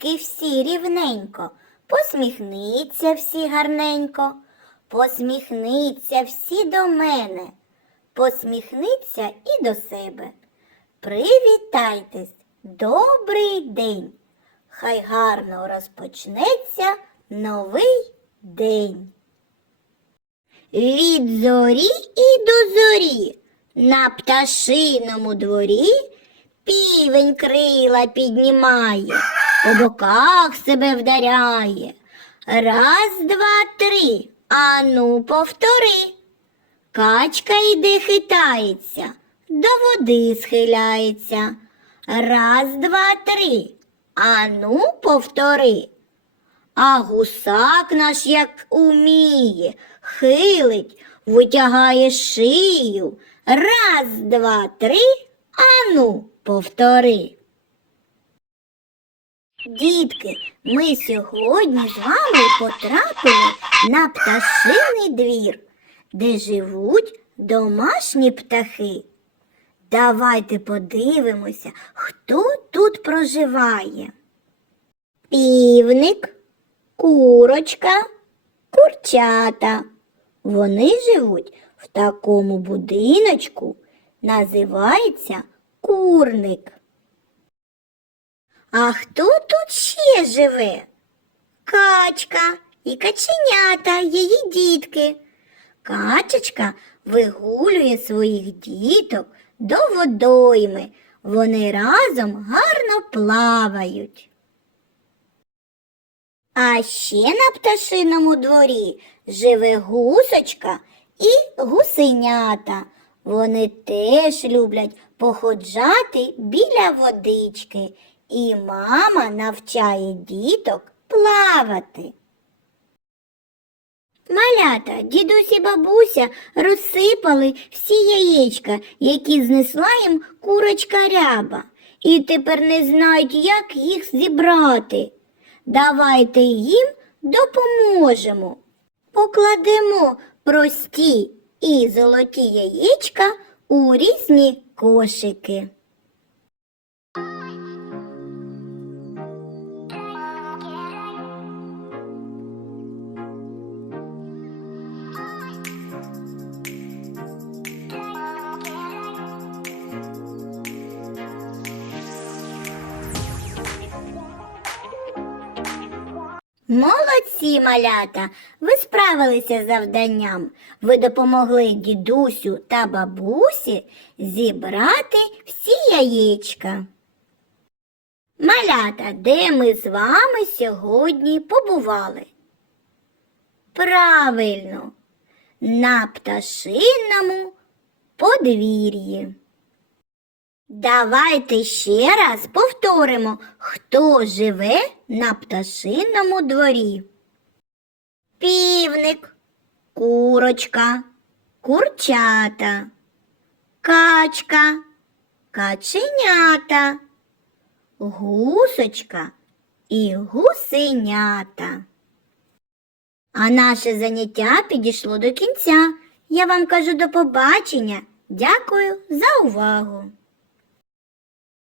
дітки всі рівненько, посміхніться всі гарненько, посміхніться всі до мене, посміхніться і до себе. Привітайтесь, добрий день! Хай гарно розпочнеться новий день. Від зорі і до зорі на пташиному дворі півень крила піднімає, по боках себе вдаряє. Раз, два, три, ану повтори. Качка йде хитається, до води схиляється. Раз, два, три, ану повтори. А гусак наш як уміє, хилить, витягає шию. Раз, два, три, ану, повтори. Дітки, ми сьогодні з вами потрапили на пташиний двір, де живуть домашні птахи. Давайте подивимося, хто тут проживає. Півник, курочка, курчата. Вони живуть в такому будиночку, називається курник. А хто тут ще живе? Качка і каченята, її дітки. Качечка вигулює своїх діток до водойми. Вони разом гарно плавають. А ще на пташиному дворі живе гусочка і гусенята. Вони теж люблять походжати біля водички, і мама навчає діток плавати. Малята, дідусь і бабуся розсипали всі яєчка, які знесла їм курочка ряба, і тепер не знають, як їх зібрати. Давайте їм допоможемо. Покладемо прості і золоті яєчка у різні кошики. Молодці, малята! Ви справилися з завданням. Ви допомогли дідусю та бабусі зібрати всі яєчка. Малята, де ми з вами сьогодні побували? Правильно, на пташиному подвір'ї. Давайте ще раз повторимо, хто живе на пташиному дворі. Півник, курочка, курчата, качка, каченята, гусочка і гусенята. А наше заняття підійшло до кінця. Я вам кажу до побачення. Дякую за увагу.